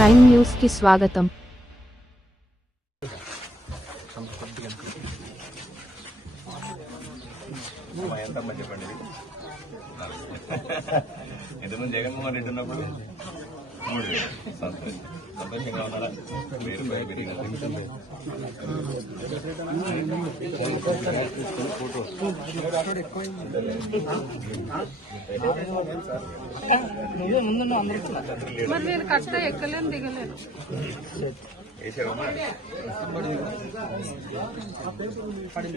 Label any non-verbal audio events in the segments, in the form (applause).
Prime న్యూస్కి స్వాగతం మా ఎంతమ్మా చెప్పండి ఇది? (laughs) ఇంతకుముందు జగన్మోహన్ రెడ్డి ఉన్నప్పుడు సంతోషంగా ఉన్నారా? పెరిగినట్టు. మరి నేను కష్ట ఎక్కలేను దిగలేను.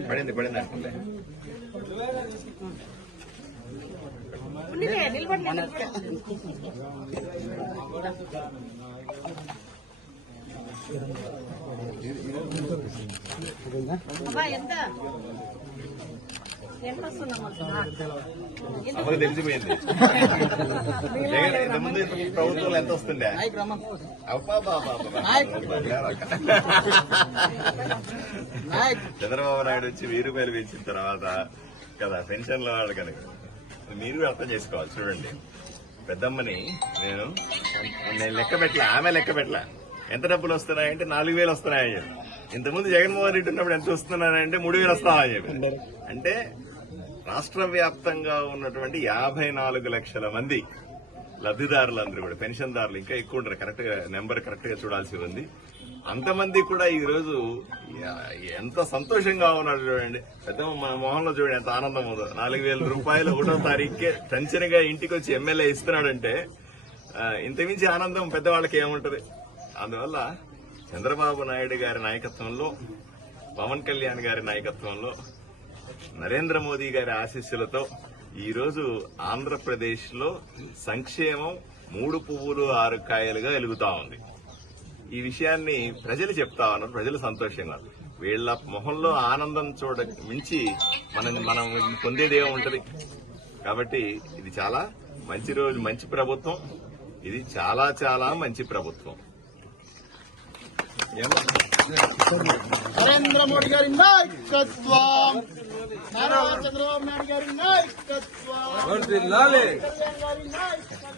పడింది పడింది అనుకుంటే. అబ్బా అమ్మకు తెలిసిపోయింది. ఇంతకుముందు ప్రభుత్వంలో ఎంత వస్తుండే? చంద్రబాబు నాయుడు వచ్చి వెయ్యి రూపాయలు పెంచిన తర్వాత కదా పెన్షన్ల వాళ్ళు కనుక. మీరు కూడా అర్థం చేసుకోవాలి చూడండి. పెద్దమ్మని నేను నేను లెక్క పెట్టలే ఆమె లెక్క పెట్టలే. ఎంత డబ్బులు వస్తున్నాయంటే నాలుగు వేలు వస్తున్నాయని చెప్పి ఇంతకుముందు జగన్మోహన్ రెడ్డి ఉన్నప్పుడు ఎంత వస్తున్నానంటే మూడు వేలు వస్తామని చెప్పి అంటే రాష్ట్ర వ్యాప్తంగా ఉన్నటువంటి యాభై నాలుగు లక్షల మంది లబ్ధిదారులందరూ కూడా పెన్షన్దారులు ఇంకా ఎక్కువ ఉంటారు కరెక్ట్గా నెంబర్ కరెక్ట్గా చూడాల్సి ఉంది. అంతమంది కూడా ఈ రోజు ఎంత సంతోషంగా ఉన్నారు చూడండి. పెద్ద మన మొహంలో చూడండి ఎంత ఆనందం ఉందో. నాలుగు వేల రూపాయలు ఒకటో తారీఖుకే టెన్షన్గా ఇంటికి వచ్చి ఎమ్మెల్యే ఇస్తున్నాడంటే ఇంతమించి ఆనందం పెద్దవాళ్ళకి ఏముంటది? అందువల్ల చంద్రబాబు నాయుడు గారి నాయకత్వంలో పవన్ కళ్యాణ్ గారి నాయకత్వంలో నరేంద్ర మోదీ గారి ఆశీస్సులతో ఈరోజు ఆంధ్రప్రదేశ్లో సంక్షేమం మూడు పువ్వులు ఆరు కాయలుగా వెలుగుతా ఉంది. ఈ విషయాన్ని ప్రజలు చెప్తా ఉన్నారు ప్రజలు సంతోషంగా. వీళ్ళ మొహంలో ఆనందం చూడ మించి మనం మనం పొందేది ఏముంటది కాబట్టి ఇది చాలా మంచి రోజు మంచి ప్రభుత్వం. ఇది చాలా చాలా మంచి ప్రభుత్వం. నరేంద్ర మోడీ గారి నాయకత్వం. నారా చంద్రబాబు నాయుడు గారి నాయకత్వం. కళ్యాణ్ గారి నాయకత్వం.